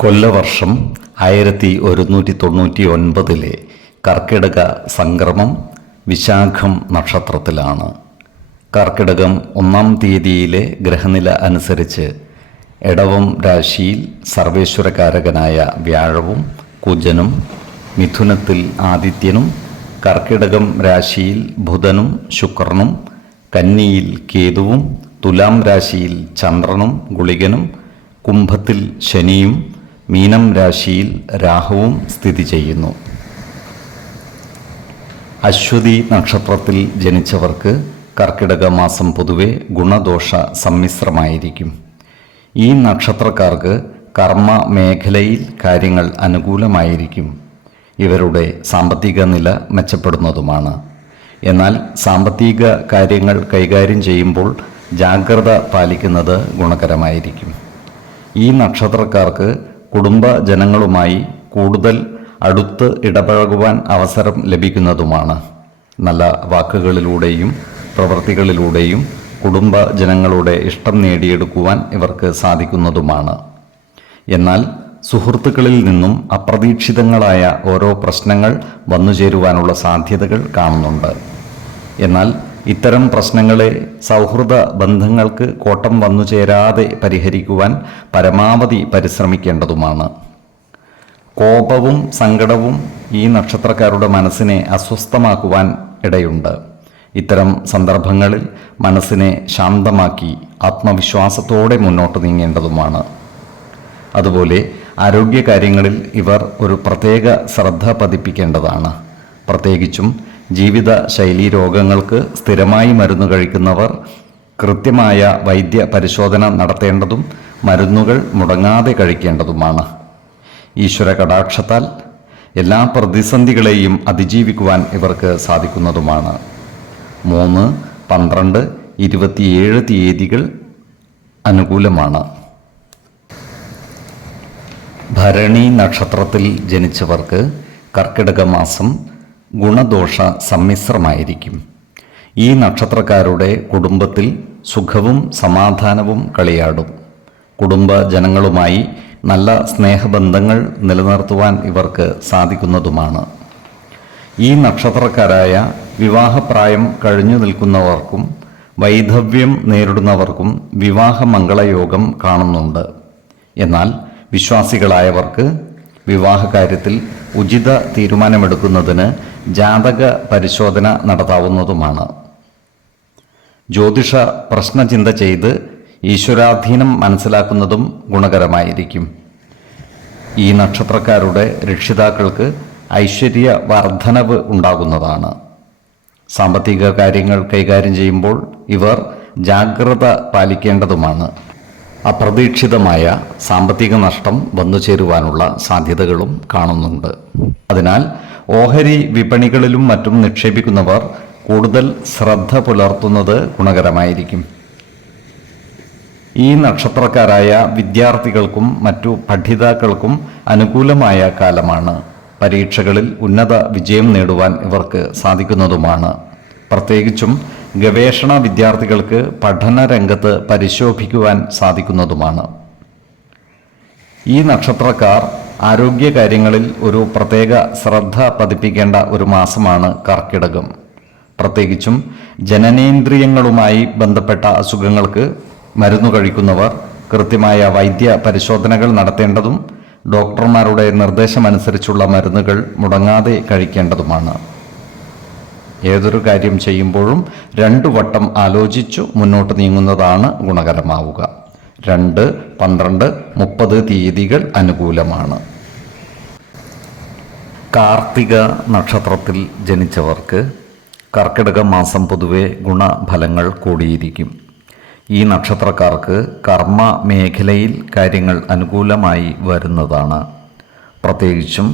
കൊല്ലവർഷം ആയിരത്തി ഒരുന്നൂറ്റി തൊണ്ണൂറ്റി ഒൻപതിലെ കർക്കിടക സംക്രമം വിശാഖം നക്ഷത്രത്തിലാണ്. കർക്കിടകം ഒന്നാം തീയതിയിലെ ഗ്രഹനില അനുസരിച്ച് എടവം രാശിയിൽ സർവേശ്വരകാരകനായ വ്യാഴവും കുജനും മിഥുനത്തിൽ ആദിത്യനും കർക്കിടകം രാശിയിൽ ബുധനും ശുക്രനും കന്നിയിൽ കേതുവും തുലാം രാശിയിൽ ചന്ദ്രനും ഗുളികനും കുംഭത്തിൽ ശനിയും മീനം രാശിയിൽ രാഹുവും സ്ഥിതി ചെയ്യുന്നു. അശ്വതി നക്ഷത്രത്തിൽ ജനിച്ചവർക്ക് കർക്കിടക മാസം പൊതുവെ ഗുണദോഷ സമ്മിശ്രമായിരിക്കും. ഈ നക്ഷത്രക്കാർക്ക് കർമ്മ മേഖലയിൽ കാര്യങ്ങൾ അനുകൂലമായിരിക്കും. ഇവരുടെ സാമ്പത്തിക നില മെച്ചപ്പെടുന്നതുമാണ്. എന്നാൽ സാമ്പത്തിക കാര്യങ്ങൾ കൈകാര്യം ചെയ്യുമ്പോൾ ജാഗ്രത പാലിക്കുന്നത് ഗുണകരമായിരിക്കും. ഈ നക്ഷത്രക്കാർക്ക് കുടുംബ ജനങ്ങളുമായി കൂടുതൽ അടുത്ത് ഇടപഴകുവാൻ അവസരം ലഭിക്കുന്നതുമാണ്. നല്ല വാക്കുകളിലൂടെയും പ്രവൃത്തികളിലൂടെയും കുടുംബ ജനങ്ങളുടെ ഇഷ്ടം നേടിയെടുക്കുവാൻ ഇവർക്ക് സാധിക്കുന്നതുമാണ്. എന്നാൽ സുഹൃത്തുക്കളിൽ നിന്നും അപ്രതീക്ഷിതങ്ങളായ ഓരോ പ്രശ്നങ്ങൾ വന്നുചേരുവാനുള്ള സാധ്യതകൾ കാണുന്നുണ്ട്. എന്നാൽ ഇത്തരം പ്രശ്നങ്ങളെ സൗഹൃദ ബന്ധങ്ങൾക്ക് കോട്ടം വന്നു ചേരാതെ പരിഹരിക്കുവാൻ പരമാവധി പരിശ്രമിക്കേണ്ടതുമാണ്. കോപവും സങ്കടവും ഈ നക്ഷത്രക്കാരുടെ മനസ്സിനെ അസ്വസ്ഥമാക്കുവാൻ ഇടയുണ്ട്. ഇത്തരം സന്ദർഭങ്ങളിൽ മനസ്സിനെ ശാന്തമാക്കി ആത്മവിശ്വാസത്തോടെ മുന്നോട്ട് നീങ്ങേണ്ടതുമാണ്. അതുപോലെ ആരോഗ്യകാര്യങ്ങളിൽ ഇവർ ഒരു പ്രത്യേക ശ്രദ്ധ പതിപ്പിക്കേണ്ടതാണ്. പ്രത്യേകിച്ചും ജീവിത ശൈലീ രോഗങ്ങൾക്ക് സ്ഥിരമായി മരുന്ന് കഴിക്കുന്നവർ കൃത്യമായ വൈദ്യ പരിശോധന നടത്തേണ്ടതും മരുന്നുകൾ മുടങ്ങാതെ കഴിക്കേണ്ടതുമാണ്. ഈശ്വര കടാക്ഷത്താൽ എല്ലാ പ്രതിസന്ധികളെയും അതിജീവിക്കുവാൻ ഇവർക്ക് സാധിക്കുന്നതുമാണ്. മൂന്ന് പന്ത്രണ്ട് ഇരുപത്തിയേഴ് തീയതികൾ അനുകൂലമാണ്. ഭരണി നക്ഷത്രത്തിൽ ജനിച്ചവർക്ക് കർക്കിടക മാസം ഗുണദോഷ സമ്മിശ്രമായിരിക്കും. ഈ നക്ഷത്രക്കാരുടെ കുടുംബത്തിൽ സുഖവും സമാധാനവും കളിയാടും. കുടുംബ ജനങ്ങളുമായി നല്ല സ്നേഹബന്ധങ്ങൾ നിലനിർത്തുവാൻ ഇവർക്ക് സാധിക്കുന്നതുമാണ്. ഈ നക്ഷത്രക്കാരായ വിവാഹപ്രായം കഴിഞ്ഞു നിൽക്കുന്നവർക്കും വൈധവ്യം നേരിടുന്നവർക്കും വിവാഹമംഗളയോഗം കാണുന്നുണ്ട്. എന്നാൽ വിശ്വാസികളായവർക്ക് വിവാഹകാര്യത്തിൽ ഉചിത തീരുമാനമെടുക്കുന്നതിന് ജാതക പരിശോധന നടത്താവുന്നതുമാണ്. ജ്യോതിഷ പ്രശ്നചിന്ത ചെയ്ത് ഈശ്വരാധീനം മനസ്സിലാക്കുന്നതും ഗുണകരമായിരിക്കും. ഈ നക്ഷത്രക്കാരുടെ രക്ഷിതാക്കൾക്ക് ഐശ്വര്യ വർധനവ് ഉണ്ടാകുന്നതാണ്. സാമ്പത്തിക കാര്യങ്ങൾ കൈകാര്യം ചെയ്യുമ്പോൾ ഇവർ ജാഗ്രത പാലിക്കേണ്ടതുമാണ്. അപ്രതീക്ഷിതമായ സാമ്പത്തിക നഷ്ടം വന്നു ചേരുവാനുള്ള സാധ്യതകളും കാണുന്നുണ്ട്. അതിനാൽ ഓഹരി വിപണികളിലും മറ്റും നിക്ഷേപിക്കുന്നവർ കൂടുതൽ ശ്രദ്ധ പുലർത്തുന്നത് ഗുണകരമായിരിക്കും. ഈ നക്ഷത്രക്കാരായ വിദ്യാർത്ഥികൾക്കും മറ്റു പഠിതാക്കൾക്കും അനുകൂലമായ കാലമാണ്. പരീക്ഷകളിൽ ഉന്നത വിജയം നേടുവാൻ ഇവർക്ക് സാധിക്കുന്നതുമാണ്. പ്രത്യേകിച്ചും ഗവേഷണ വിദ്യാർത്ഥികൾക്ക് പഠന രംഗത്ത് പരിശോഭിക്കുവാൻ സാധിക്കുന്നതുമാണ്. ഈ നക്ഷത്രക്കാർ ആരോഗ്യകാര്യങ്ങളിൽ ഒരു പ്രത്യേക ശ്രദ്ധ പതിപ്പിക്കേണ്ട ഒരു മാസമാണ് കർക്കിടകം. പ്രത്യേകിച്ചും ജനനേന്ദ്രിയങ്ങളുമായി ബന്ധപ്പെട്ട അസുഖങ്ങൾക്ക് മരുന്ന് കഴിക്കുന്നവർ കൃത്യമായ വൈദ്യ പരിശോധനകൾ നടത്തേണ്ടതും ഡോക്ടർമാരുടെ നിർദ്ദേശമനുസരിച്ചുള്ള മരുന്നുകൾ മുടങ്ങാതെ കഴിക്കേണ്ടതുമാണ്. ഏതൊരു കാര്യം ചെയ്യുമ്പോഴും രണ്ടു വട്ടം ആലോചിച്ചു മുന്നോട്ട് നീങ്ങുന്നതാണ് ഗുണകരമാവുക. രണ്ട് പന്ത്രണ്ട് മുപ്പത് തീയതികൾ അനുകൂലമാണ്. കാർത്തിക നക്ഷത്രത്തിൽ ജനിച്ചവർക്ക് കർക്കിടക മാസം പൊതുവെ ഗുണഫലങ്ങൾ കൂടിയിരിക്കും. ഈ നക്ഷത്രക്കാർക്ക് കർമ്മ മേഖലയിൽ കാര്യങ്ങൾ അനുകൂലമായി വരുന്നതാണ്. പ്രത്യേകിച്ചും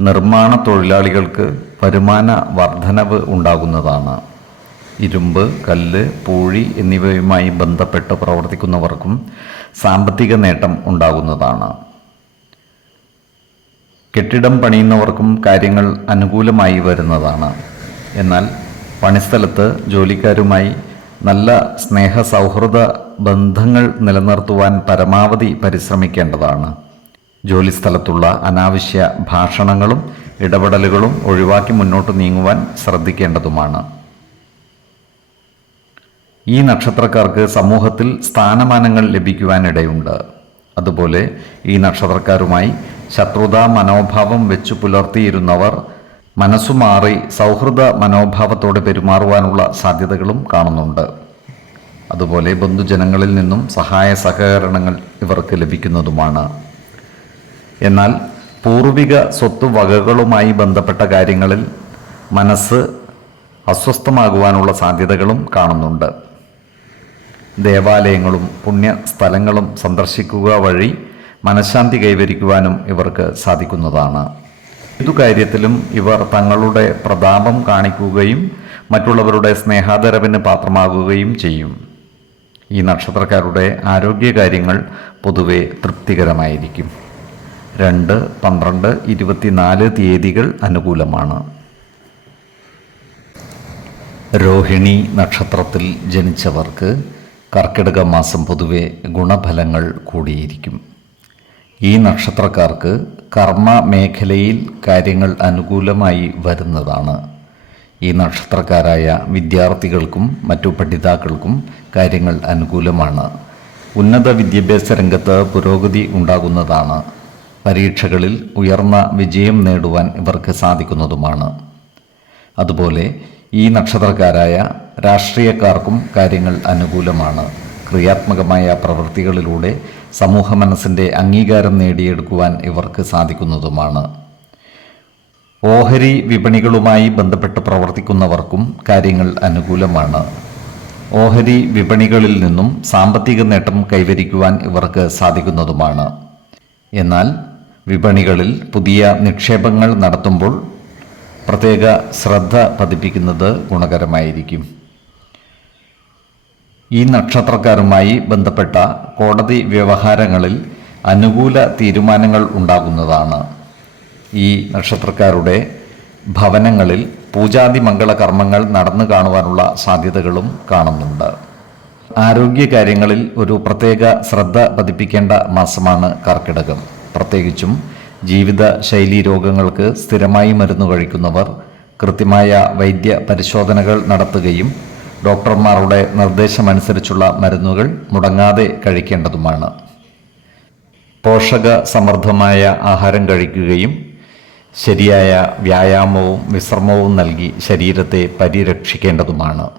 നിർമ്മാണ തൊഴിലാളികൾക്ക് വരുമാന വർധനവ് ഉണ്ടാകുന്നതാണ്. ഇരുമ്പ് കല്ല് പൂഴി എന്നിവയുമായി ബന്ധപ്പെട്ട് പ്രവർത്തിക്കുന്നവർക്കും സാമ്പത്തിക നേട്ടം ഉണ്ടാകുന്നതാണ്. കെട്ടിടം പണിയുന്നവർക്കും കാര്യങ്ങൾ അനുകൂലമായി വരുന്നതാണ്. എന്നാൽ പണിസ്ഥലത്ത് ജോലിക്കാരുമായി നല്ല സ്നേഹ സൗഹൃദ ബന്ധങ്ങൾ നിലനിർത്തുവാൻ പരമാവധി പരിശ്രമിക്കേണ്ടതാണ്. ജോലിസ്ഥലത്തുള്ള അനാവശ്യ ഭാഷണങ്ങളും ഇടപെടലുകളും ഒഴിവാക്കി മുന്നോട്ട് നീങ്ങുവാൻ ശ്രദ്ധിക്കേണ്ടതുമാണ്. ഈ നക്ഷത്രക്കാർക്ക് സമൂഹത്തിൽ സ്ഥാനമാനങ്ങൾ ലഭിക്കുവാനിടയുണ്ട്. അതുപോലെ ഈ നക്ഷത്രക്കാരുമായി ശത്രുതാ മനോഭാവം വെച്ചു പുലർത്തിയിരുന്നവർ മനസ്സുമാറി സൗഹൃദ മനോഭാവത്തോടെ പെരുമാറുവാനുള്ള സാധ്യതകളും കാണുന്നുണ്ട്. അതുപോലെ ബന്ധുജനങ്ങളിൽ നിന്നും സഹായ സഹകരണങ്ങൾ ഇവർക്ക് ലഭിക്കുന്നതുമാണ്. എന്നാൽ പൂർവിക സ്വത്ത് വകകളുമായി ബന്ധപ്പെട്ട കാര്യങ്ങളിൽ മനസ്സ് അസ്വസ്ഥമാകുവാനുള്ള സാധ്യതകളും കാണുന്നുണ്ട്. ദേവാലയങ്ങളും പുണ്യ സ്ഥലങ്ങളും സന്ദർശിക്കുക വഴി മനഃശാന്തി കൈവരിക്കുവാനും ഇവർക്ക് സാധിക്കുന്നതാണ്. ഏതു കാര്യത്തിലും ഇവർ തങ്ങളുടെ പ്രതാപം കാണിക്കുകയും മറ്റുള്ളവരുടെ സ്നേഹാദരവിന് പാത്രമാകുകയും ചെയ്യും. ഈ നക്ഷത്രക്കാരുടെ ആരോഗ്യകാര്യങ്ങൾ പൊതുവെ തൃപ്തികരമായിരിക്കും. രണ്ട് പന്ത്രണ്ട് ഇരുപത്തിനാല് തീയതികൾ അനുകൂലമാണ്. രോഹിണി നക്ഷത്രത്തിൽ ജനിച്ചവർക്ക് കർക്കിടക മാസം പൊതുവെ ഗുണഫലങ്ങൾ കൂടിയിരിക്കും. ഈ നക്ഷത്രക്കാർക്ക് കർമ്മ മേഖലയിൽ കാര്യങ്ങൾ അനുകൂലമായി വരുന്നതാണ്. ഈ നക്ഷത്രക്കാരായ വിദ്യാർത്ഥികൾക്കും മറ്റു പഠിതാക്കൾക്കും കാര്യങ്ങൾ അനുകൂലമാണ്. ഉന്നത വിദ്യാഭ്യാസ രംഗത്ത് പുരോഗതി ഉണ്ടാകുന്നതാണ്. പരീക്ഷകളിൽ ഉയർന്ന വിജയം നേടുവാൻ ഇവർക്ക് സാധിക്കുന്നതുമാണ്. അതുപോലെ ഈ നക്ഷത്രക്കാരായ രാഷ്ട്രീയക്കാർക്കും കാര്യങ്ങൾ അനുകൂലമാണ്. ക്രിയാത്മകമായ പ്രവൃത്തികളിലൂടെ സമൂഹ മനസ്സിന്റെ അംഗീകാരം നേടിയെടുക്കുവാൻ ഇവർക്ക് സാധിക്കുന്നതുമാണ്. ഓഹരി വിപണികളുമായി ബന്ധപ്പെട്ട് പ്രവർത്തിക്കുന്നവർക്കും കാര്യങ്ങൾ അനുകൂലമാണ്. ഓഹരി വിപണികളിൽ നിന്നും സാമ്പത്തിക നേട്ടം കൈവരിക്കുവാൻ ഇവർക്ക് സാധിക്കുന്നതുമാണ്. എന്നാൽ വിപണികളിൽ പുതിയ നിക്ഷേപങ്ങൾ നടത്തുമ്പോൾ പ്രത്യേക ശ്രദ്ധ പതിപ്പിക്കുന്നത് ഗുണകരമായിരിക്കും. ഈ നക്ഷത്രക്കാരുമായി ബന്ധപ്പെട്ട കോടതി വ്യവഹാരങ്ങളിൽ അനുകൂല തീരുമാനങ്ങൾ ഉണ്ടാകുന്നതാണ്. ഈ നക്ഷത്രക്കാരുടെ ഭവനങ്ങളിൽ പൂജാതി മംഗള കർമ്മങ്ങൾ നടന്നു കാണുവാനുള്ള സാധ്യതകളും കാണുന്നുണ്ട്. ആരോഗ്യകാര്യങ്ങളിൽ ഒരു പ്രത്യേക ശ്രദ്ധ പതിപ്പിക്കേണ്ട മാസമാണ് കർക്കിടകം. പ്രത്യേകിച്ചും ജീവിത ശൈലീ രോഗങ്ങൾക്ക് സ്ഥിരമായി മരുന്ന് കഴിക്കുന്നവർ കൃത്യമായ വൈദ്യ പരിശോധനകൾ നടത്തുകയും ഡോക്ടർമാരുടെ നിർദ്ദേശമനുസരിച്ചുള്ള മരുന്നുകൾ മുടങ്ങാതെ കഴിക്കേണ്ടതുമാണ്. പോഷക സമൃദ്ധമായ ആഹാരം കഴിക്കുകയും ശരിയായ വ്യായാമവും വിശ്രമവും നൽകി ശരീരത്തെ പരിരക്ഷിക്കേണ്ടതുമാണ്.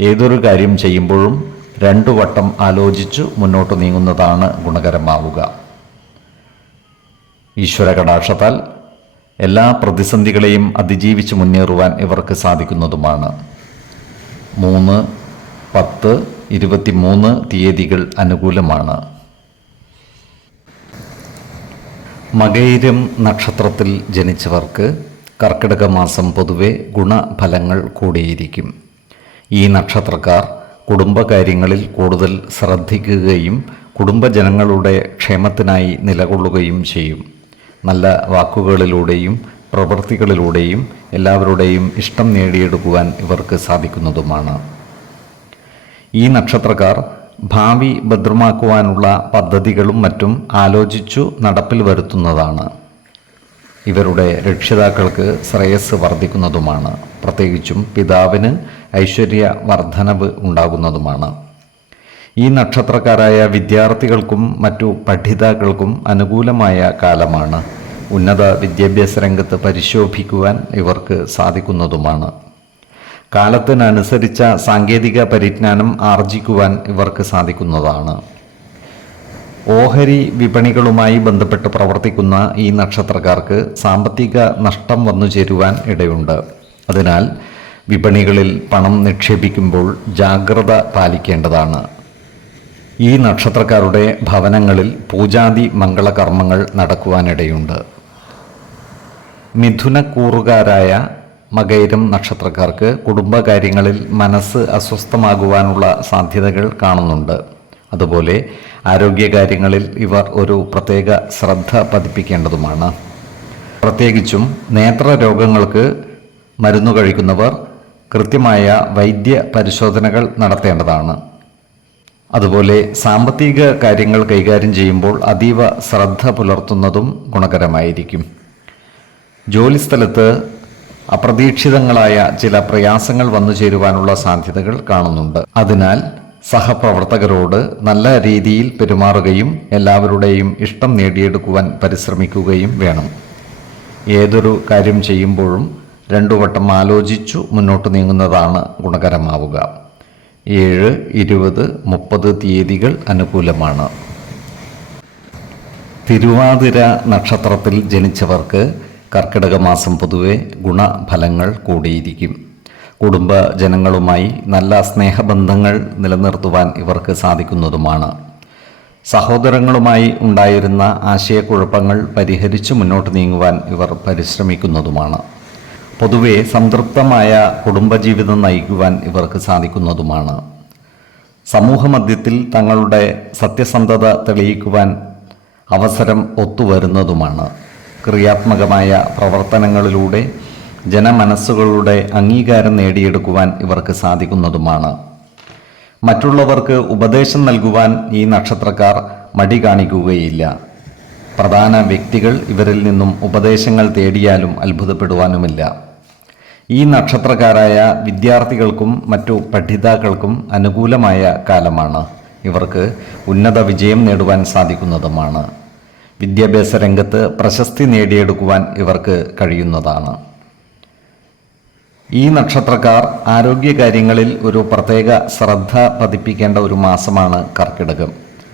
ഏതൊരു കാര്യം ചെയ്യുമ്പോഴും രണ്ടു വട്ടം ആലോചിച്ചു മുന്നോട്ട് നീങ്ങുന്നതാണ് ഗുണകരമാവുക. ഈശ്വര കടാക്ഷത്താൽ എല്ലാ പ്രതിസന്ധികളെയും അതിജീവിച്ച് മുന്നേറുവാൻ ഇവർക്ക് സാധിക്കുന്നതുമാണ്. മൂന്ന് പത്ത് ഇരുപത്തിമൂന്ന് തീയതികൾ അനുകൂലമാണ്. മകൈരം നക്ഷത്രത്തിൽ ജനിച്ചവർക്ക് കർക്കിടക മാസം പൊതുവെ ഗുണഫലങ്ങൾ കൂടിയിരിക്കും. ഈ നക്ഷത്രക്കാർ കുടുംബകാര്യങ്ങളിൽ കൂടുതൽ ശ്രദ്ധിക്കുകയും കുടുംബജനങ്ങളുടെ ക്ഷേമത്തിനായി നിലകൊള്ളുകയും ചെയ്യും. നല്ല വാക്കുകളിലൂടെയും പ്രവൃത്തികളിലൂടെയും എല്ലാവരുടെയും ഇഷ്ടം നേടിയെടുക്കുവാൻ ഇവർക്ക് സാധിക്കുന്നതുമാണ്. ഈ നക്ഷത്രക്കാർ ഭാവി ഭദ്രമാക്കുവാനുള്ള പദ്ധതികളും മറ്റും ആലോചിച്ചു നടപ്പിൽ വരുത്തുന്നതാണ്. ഇവരുടെ രക്ഷിതാക്കൾക്ക് ശ്രേയസ് വർദ്ധിക്കുന്നതുമാണ്. പ്രത്യേകിച്ചും പിതാവിന് ഐശ്വര്യ വർധനവ് ഉണ്ടാകുന്നതുമാണ്. ഈ നക്ഷത്രക്കാരായ വിദ്യാർത്ഥികൾക്കും മറ്റു പഠിതാക്കൾക്കും അനുകൂലമായ കാലമാണ്. ഉന്നത വിദ്യാഭ്യാസ രംഗത്ത് പരിശോഭിക്കുവാൻ ഇവർക്ക് സാധിക്കുന്നതുമാണ്. കാലത്തിനനുസരിച്ച സാങ്കേതിക പരിജ്ഞാനം ആർജിക്കുവാൻ ഇവർക്ക് സാധിക്കുന്നതാണ്. ഓഹരി വിപണികളുമായി ബന്ധപ്പെട്ട് പ്രവർത്തിക്കുന്ന ഈ നക്ഷത്രക്കാർക്ക് സാമ്പത്തിക നഷ്ടം വന്നു ചേരുവാൻ ഇടയുണ്ട്. അതിനാൽ വിപണികളിൽ പണം നിക്ഷേപിക്കുമ്പോൾ ജാഗ്രത പാലിക്കേണ്ടതാണ്. ഈ നക്ഷത്രക്കാരുടെ ഭവനങ്ങളിൽ പൂജാതി മംഗളകർമ്മങ്ങൾ നടക്കുവാനിടയുണ്ട്. മിഥുനക്കൂറുകാരായ മകൈരം നക്ഷത്രക്കാർക്ക് കുടുംബകാര്യങ്ങളിൽ മനസ്സ് അസ്വസ്ഥമാകുവാനുള്ള സാധ്യതകൾ കാണുന്നുണ്ട്. അതുപോലെ ആരോഗ്യകാര്യങ്ങളിൽ ഇവർ ഒരു പ്രത്യേക ശ്രദ്ധ പതിപ്പിക്കേണ്ടതുമാണ്. പ്രത്യേകിച്ചും നേത്രരോഗങ്ങൾക്ക് മരുന്ന് കഴിക്കുന്നവർ കൃത്യമായ വൈദ്യ പരിശോധനകൾ നടത്തേണ്ടതാണ്. അതുപോലെ സാമ്പത്തിക കാര്യങ്ങൾ കൈകാര്യം ചെയ്യുമ്പോൾ അതീവ ശ്രദ്ധ പുലർത്തുന്നതും ഗുണകരമായിരിക്കും. ജോലിസ്ഥലത്ത് അപ്രതീക്ഷിതങ്ങളായ ചില പ്രയാസങ്ങൾ വന്നു ചേരുവാനുള്ള സാധ്യതകൾ കാണുന്നുണ്ട്. അതിനാൽ സഹപ്രവർത്തകരോട് നല്ല രീതിയിൽ പെരുമാറുകയും എല്ലാവരുടെയും ഇഷ്ടം നേടിയെടുക്കുവാൻ പരിശ്രമിക്കുകയും വേണം. ഏതൊരു കാര്യം ചെയ്യുമ്പോഴും രണ്ടു വട്ടം ആലോചിച്ചു മുന്നോട്ട് നീങ്ങുന്നതാണ് ഗുണകരമാവുക. ഏഴ് ഇരുപത് മുപ്പത് തീയതികൾ അനുകൂലമാണ്. തിരുവാതിര നക്ഷത്രത്തിൽ ജനിച്ചവർക്ക് കർക്കിടക മാസം പൊതുവെ ഗുണഫലങ്ങൾ കൂടിയിരിക്കും. കുടുംബ ജനങ്ങളുമായി നല്ല സ്നേഹബന്ധങ്ങൾ നിലനിർത്തുവാൻ ഇവർക്ക് സാധിക്കുന്നതുമാണ്. സഹോദരങ്ങളുമായി ഉണ്ടായിരുന്ന ആശയക്കുഴപ്പങ്ങൾ പരിഹരിച്ച് മുന്നോട്ട് നീങ്ങുവാൻ ഇവർ പരിശ്രമിക്കുന്നതുമാണ്. പൊതുവെ സംതൃപ്തമായ കുടുംബജീവിതം നയിക്കുവാൻ ഇവർക്ക് സാധിക്കുന്നതുമാണ്. സമൂഹമധ്യത്തിൽ തങ്ങളുടെ സത്യസന്ധത തെളിയിക്കുവാൻ അവസരം ഒത്തുവരുന്നതുമാണ്. ക്രിയാത്മകമായ പ്രവർത്തനങ്ങളിലൂടെ ജനമനസ്സുകളുടെ അംഗീകാരം നേടിയെടുക്കുവാൻ ഇവർക്ക് സാധിക്കുന്നതുമാണ്. മറ്റുള്ളവർക്ക് ഉപദേശം നൽകുവാൻ ഈ നക്ഷത്രക്കാർ മടി കാണിക്കുകയില്ല. പ്രധാന വ്യക്തികൾ ഇവരിൽ നിന്നും ഉപദേശങ്ങൾ തേടിയാലും അത്ഭുതപ്പെടുവാനുമില്ല. ഈ നക്ഷത്രക്കാരായ വിദ്യാർത്ഥികൾക്കും മറ്റു പഠിതാക്കൾക്കും അനുകൂലമായ കാലമാണ്. ഇവർക്ക് ഉന്നത വിജയം നേടുവാൻ സാധിക്കുന്നതുമാണ്. വിദ്യാഭ്യാസ രംഗത്ത് പ്രശസ്തി നേടിയെടുക്കുവാൻ ഇവർക്ക് കഴിയുന്നതാണ്. ഈ നക്ഷത്രക്കാർ ആരോഗ്യകാര്യങ്ങളിൽ ഒരു പ്രത്യേക ശ്രദ്ധ പതിപ്പിക്കേണ്ട ഒരു മാസമാണ് കർക്കിടകം.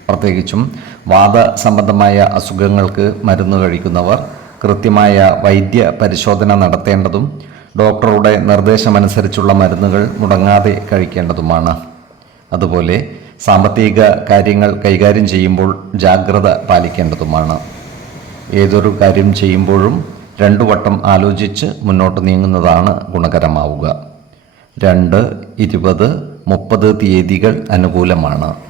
പ്രത്യേകിച്ചും വാദ സംബന്ധമായ അസുഖങ്ങൾക്ക് മരുന്ന് കഴിക്കുന്നവർ കൃത്യമായ വൈദ്യ പരിശോധന നടത്തേണ്ടതും ഡോക്ടറുടെ നിർദ്ദേശമനുസരിച്ചുള്ള മരുന്നുകൾ മുടങ്ങാതെ കഴിക്കേണ്ടതുമാണ്. അതുപോലെ സാമ്പത്തിക കാര്യങ്ങൾ കൈകാര്യം ചെയ്യുമ്പോൾ ജാഗ്രത പാലിക്കേണ്ടതുമാണ്. ഏതൊരു കാര്യം ചെയ്യുമ്പോഴും രണ്ടു വട്ടം ആലോചിച്ച് മുന്നോട്ട് നീങ്ങുന്നതാണ് ഗുണകരമാവുക. രണ്ട് ഇരുപത് മുപ്പത് തീയതികൾ അനുകൂലമാണ്.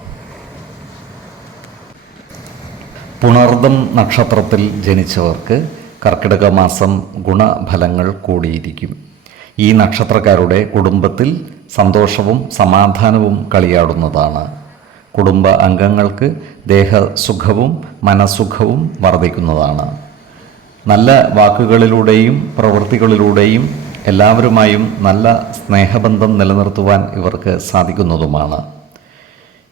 പുണർദം നക്ഷത്രത്തിൽ ജനിച്ചവർക്ക് കർക്കിടക മാസം ഗുണഫലങ്ങൾ കൂടിയിരിക്കും. ഈ നക്ഷത്രക്കാരുടെ കുടുംബത്തിൽ സന്തോഷവും സമാധാനവും കളിയാടുന്നതാണ്. കുടുംബ അംഗങ്ങൾക്ക് ദേഹസുഖവും മനസുഖവും വർദ്ധിക്കുന്നതാണ്. നല്ല വാക്കുകളിലൂടെയും പ്രവൃത്തികളിലൂടെയും എല്ലാവരുമായും നല്ല സ്നേഹബന്ധം നിലനിർത്തുവാൻ ഇവർക്ക് സാധിക്കുന്നതുമാണ്.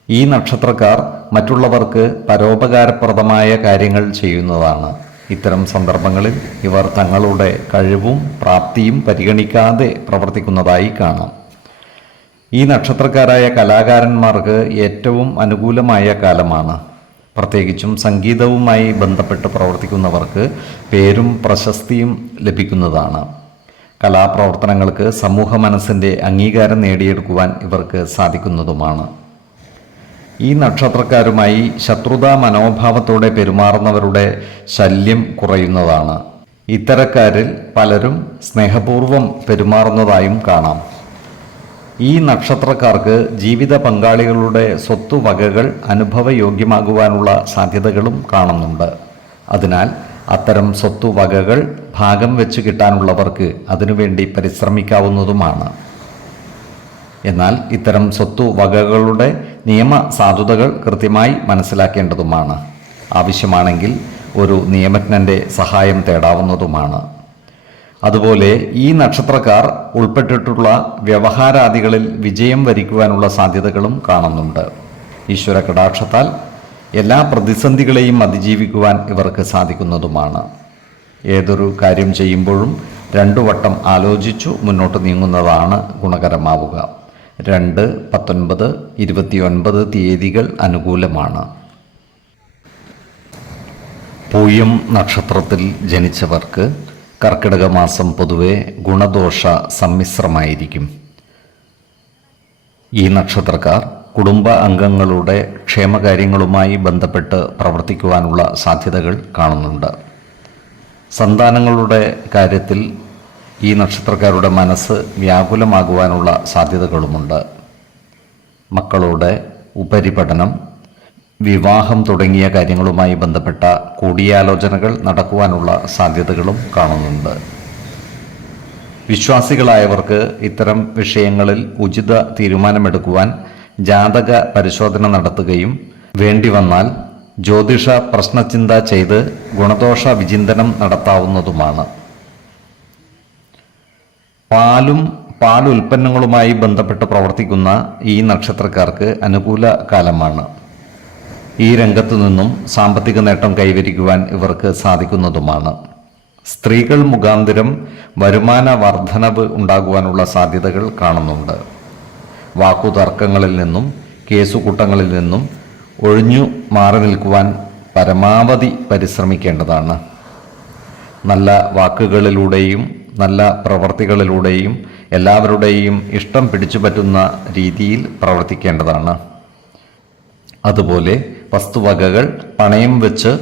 ഈ നക്ഷത്രക്കാർ മറ്റുള്ളവർക്ക് പരോപകാരപ്രദമായ കാര്യങ്ങൾ ചെയ്യുന്നതാണ്. ഇത്തരം സന്ദർഭങ്ങളിൽ ഇവർ തങ്ങളുടെ കഴിവും പ്രാപ്തിയും പരിഗണിക്കാതെ പ്രവർത്തിക്കുന്നതായി കാണാം. ഈ നക്ഷത്രക്കാരായ കലാകാരന്മാർക്ക് ഏറ്റവും അനുകൂലമായ കാലമാണ്. പ്രത്യേകിച്ചും സംഗീതവുമായി ബന്ധപ്പെട്ട് പ്രവർത്തിക്കുന്നവർക്ക് പേരും പ്രശസ്തിയും ലഭിക്കുന്നതാണ്. കലാപ്രവർത്തനങ്ങൾക്ക് സമൂഹ മനസ്സിന്റെ അംഗീകാരം നേടിയെടുക്കുവാൻ ഇവർക്ക് സാധിക്കുന്നതുമാണ്. ഈ നക്ഷത്രക്കാരുമായി ശത്രുതാ മനോഭാവത്തോടെ പെരുമാറുന്നവരുടെ ശല്യം കുറയുന്നതാണ്. ഇത്തരക്കാരിൽ പലരും സ്നേഹപൂർവം പെരുമാറുന്നതായും കാണാം. ഈ നക്ഷത്രക്കാർക്ക് ജീവിത പങ്കാളികളുടെ സ്വത്തുവകകൾ അനുഭവയോഗ്യമാകുവാനുള്ള സാധ്യതകളും കാണുന്നുണ്ട്. അതിനാൽ അത്തരം സ്വത്തുവകകൾ ഭാഗം വെച്ച് കിട്ടാനുള്ളവർക്ക് അതിനുവേണ്ടി പരിശ്രമിക്കാവുന്നതുമാണ്. എന്നാൽ ഇത്തരം സ്വത്തു വകകളുടെ നിയമ സാധുതകൾ കൃത്യമായി മനസ്സിലാക്കേണ്ടതുമാണ്. ആവശ്യമാണെങ്കിൽ ഒരു നിയമജ്ഞന്റെ സഹായം തേടാവുന്നതുമാണ്. അതുപോലെ ഈ നക്ഷത്രക്കാർ ഉൾപ്പെട്ടിട്ടുള്ള വ്യവഹാരാദികളിൽ വിജയം വരിക്കുവാനുള്ള സാധ്യതകളും കാണുന്നുണ്ട്. ഈശ്വര കടാക്ഷത്താൽ എല്ലാ പ്രതിസന്ധികളെയും അതിജീവിക്കുവാൻ ഇവർക്ക് സാധിക്കുന്നതുമാണ്. ഏതൊരു കാര്യം ചെയ്യുമ്പോഴും രണ്ടു വട്ടം ആലോചിച്ചു മുന്നോട്ട് നീങ്ങുന്നതാണ് ഗുണകരമാവുക. രണ്ട് പത്തൊൻപത് ഇരുപത്തിയൊൻപത് തീയതികൾ അനുകൂലമാണ്. പൂയം നക്ഷത്രത്തിൽ ജനിച്ചവർക്ക് കർക്കിടക മാസം പൊതുവെ ഗുണദോഷ സമ്മിശ്രമായിരിക്കും. ഈ നക്ഷത്രക്കാർ കുടുംബ അംഗങ്ങളുടെ ക്ഷേമകാര്യങ്ങളുമായി ബന്ധപ്പെട്ട് പ്രവർത്തിക്കുവാനുള്ള സാധ്യതകൾ കാണുന്നുണ്ട്. സന്താനങ്ങളുടെ കാര്യത്തിൽ ഈ നക്ഷത്രക്കാരുടെ മനസ്സ് വ്യാകുലമാകുവാനുള്ള സാധ്യതകളുമുണ്ട്. മക്കളുടെ ഉപരിപഠനം വിവാഹം തുടങ്ങിയ കാര്യങ്ങളുമായി ബന്ധപ്പെട്ട കൂടിയാലോചനകൾ നടക്കുവാനുള്ള സാധ്യതകളും കാണുന്നുണ്ട്. വിശ്വാസികളായവർക്ക് ഇത്തരം വിഷയങ്ങളിൽ ഉചിത തീരുമാനമെടുക്കുവാൻ ജാതക പരിശോധന നടത്തുകയും വേണ്ടി വന്നാൽ ജ്യോതിഷ പ്രശ്നചിന്ത ചെയ്ത് ഗുണദോഷ വിചിന്തനം നടത്താവുന്നതുമാണ്. പാലും പാൽ ഉൽപ്പന്നങ്ങളുമായി ബന്ധപ്പെട്ട് പ്രവർത്തിക്കുന്ന ഈ നക്ഷത്രക്കാർക്ക് അനുകൂല കാലമാണ്. ഈ രംഗത്തു നിന്നും സാമ്പത്തിക നേട്ടം കൈവരിക്കുവാൻ ഇവർക്ക് സാധിക്കുന്നതുമാണ്. സ്ത്രീകൾ മുഖാന്തരം വരുമാന വർധനവ് ഉണ്ടാകുവാനുള്ള സാധ്യതകൾ കാണുന്നുണ്ട്. വാക്കുതർക്കങ്ങളിൽ നിന്നും കേസുകൂട്ടങ്ങളിൽ നിന്നും ഒഴിഞ്ഞു മാറി നിൽക്കുവാൻ പരമാവധി പരിശ്രമിക്കേണ്ടതാണ്. നല്ല വാക്കുകളിലൂടെയും നല്ല പ്രവർത്തികളിലൂടെയും എല്ലാവരുടെയും ഇഷ്ടം പിടിച്ചുപറ്റുന്ന രീതിയിൽ പ്രവർത്തിക്കേണ്ടതാണ്. അതുപോലെ വസ്തുവകകൾ പണയം വെച്ച്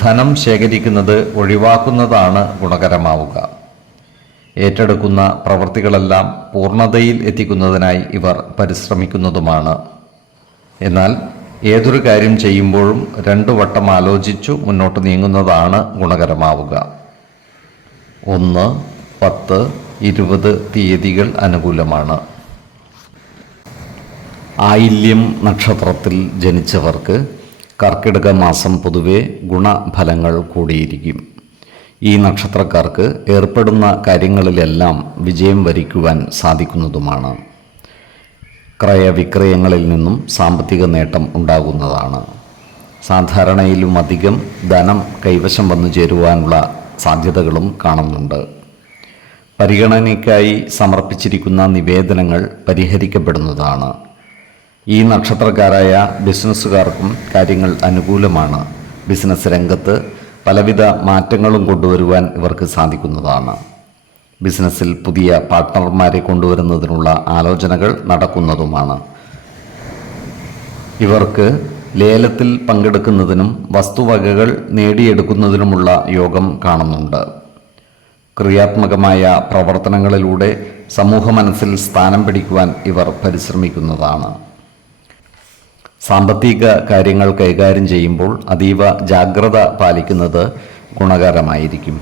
ധനം ശേഖരിക്കുന്നത് ഒഴിവാക്കുന്നതാണ് ഗുണകരമാവുക. ഏറ്റെടുക്കുന്ന പ്രവൃത്തികളെല്ലാം പൂർണതയിൽ എത്തിക്കുന്നതിനായി ഇവർ പരിശ്രമിക്കുന്നതുമാണ്. എന്നാൽ ഏതൊരു കാര്യം ചെയ്യുമ്പോഴും രണ്ടു വട്ടം ആലോചിച്ചു മുന്നോട്ട് നീങ്ങുന്നതാണ് ഗുണകരമാവുക. ഒന്ന് പത്ത് ഇരുപത് തീയതികൾ അനുകൂലമാണ്. ആയില്യം നക്ഷത്രത്തിൽ ജനിച്ചവർക്ക് കർക്കിടക മാസം പൊതുവെ ഗുണഫലങ്ങൾ കൂടിയിരിക്കും. ഈ നക്ഷത്രക്കാർക്ക് ഏർപ്പെടുന്ന കാര്യങ്ങളിലെല്ലാം വിജയം വരിക്കുവാൻ സാധിക്കുന്നതുമാണ്. ക്രയവിക്രയങ്ങളിൽ നിന്നും സാമ്പത്തിക നേട്ടം ഉണ്ടാകുന്നതാണ്. സാധാരണയിലും അധികം ധനം കൈവശം വന്നു ചേരുവാനുള്ള സാധ്യതകളും കാണുന്നുണ്ട്. പരിഗണനയ്ക്കായി സമർപ്പിച്ചിരിക്കുന്ന നിവേദനങ്ങൾ പരിഹരിക്കപ്പെടുന്നതാണ്. ഈ നക്ഷത്രക്കാരായ ബിസിനസ്സുകാർക്കും കാര്യങ്ങൾ അനുകൂലമാണ്. ബിസിനസ് രംഗത്ത് പലവിധ മാറ്റങ്ങളും കൊണ്ടുവരുവാൻ ഇവർക്ക് സാധിക്കുന്നതാണ്. ബിസിനസ്സിൽ പുതിയ പാർട്ട്ണർമാരെ കൊണ്ടുവരുന്നതിനുള്ള ആലോചനകൾ നടക്കുന്നതുമാണ്. ഇവർക്ക് ലേലത്തിൽ പങ്കെടുക്കുന്നതിനും വസ്തുവകകൾ നേടിയെടുക്കുന്നതിനുമുള്ള യോഗം കാണുന്നുണ്ട്. ക്രിയാത്മകമായ പ്രവർത്തനങ്ങളിലൂടെ സമൂഹ മനസ്സിൽ സ്ഥാനം പിടിക്കുവാൻ ഇവർ പരിശ്രമിക്കുന്നതാണ്. സാമ്പത്തിക കാര്യങ്ങൾ കൈകാര്യം ചെയ്യുമ്പോൾ അതീവ ജാഗ്രത പാലിക്കുന്നത് ഗുണകരമായിരിക്കും.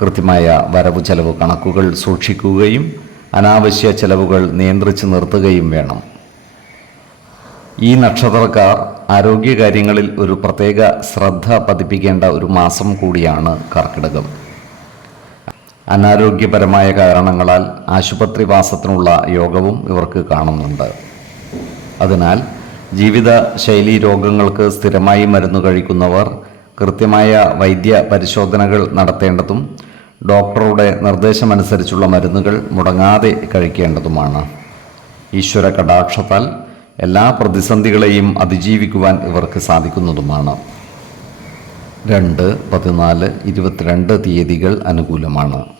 കൃത്യമായ വരവ് ചെലവ് കണക്കുകൾ സൂക്ഷിക്കുകയും അനാവശ്യ ചെലവുകൾ നിയന്ത്രിച്ച് നിർത്തുകയും വേണം. ഈ നക്ഷത്രക്കാർ ആരോഗ്യകാര്യങ്ങളിൽ ഒരു പ്രത്യേക ശ്രദ്ധ പതിപ്പിക്കേണ്ട ഒരു മാസം കൂടിയാണ് കർക്കിടകം. അനാരോഗ്യപരമായ കാരണങ്ങളാൽ ആശുപത്രിവാസത്തിനുള്ള യോഗവും ഇവർക്ക് കാണുന്നുണ്ട്. അതിനാൽ ജീവിത ശൈലീ രോഗങ്ങൾക്ക് സ്ഥിരമായി മരുന്ന് കഴിക്കുന്നവർ കൃത്യമായ വൈദ്യ പരിശോധനകൾ നടത്തേണ്ടതും ഡോക്ടറുടെ നിർദ്ദേശമനുസരിച്ചുള്ള മരുന്നുകൾ മുടങ്ങാതെ കഴിക്കേണ്ടതുമാണ്. ഈശ്വര കടാക്ഷത്താൽ എല്ലാ പ്രതിസന്ധികളെയും അതിജീവിക്കുവാൻ ഇവർക്ക് സാധിക്കുന്നതുമാണ്. രണ്ട് പതിനാല് ഇരുപത്തിരണ്ട് തീയതികൾ അനുകൂലമാണ്.